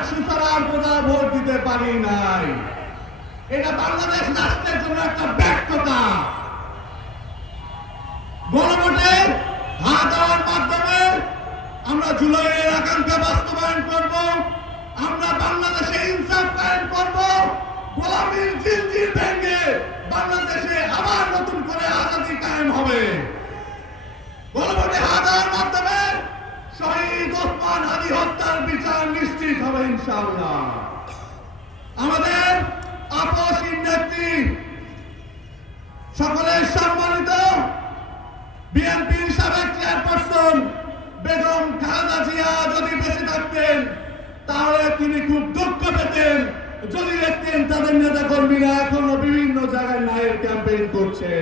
ডাকসু ছাড়া আর কোথাও ভোট দিতে পারি নাই। এটা বাংলাদেশ রাষ্ট্রের জন্য একটা ব্যর্থতা। গণভোটে হাত দেওয়ার মাধ্যমে আমরা জুলাইয়ের আকাঙ্ক্ষা বাস্তবায়ন করব। আমরা বাংলাদেশে ইনসাফ কায়েম করব। গোলামীর জিনজির ভেঙে বাংলাদেশে আবার নতুন করে আজাদী কায়েম হবে। গণভোটে হাত দেওয়ার মাধ্যমে শহীদ ওসমান হাদি হত্যার বিচার নিশ্চিত হবে ইনশাআল্লাহ। আমাদের আপসহীন নেত্রী, সকলের সম্মানিত বিএনপির সাবেক চেয়ারপারসন বেগম খালেদা জিয়া যদি বেঁচে থাকতেন তাহলে তিনি খুব দুঃখ পেতেন যদি দেখতেন তাদের নেতা কর্মীরা এখনো বিভিন্ন জায়গায় নায়ের ক্যাম্পেইন করছে।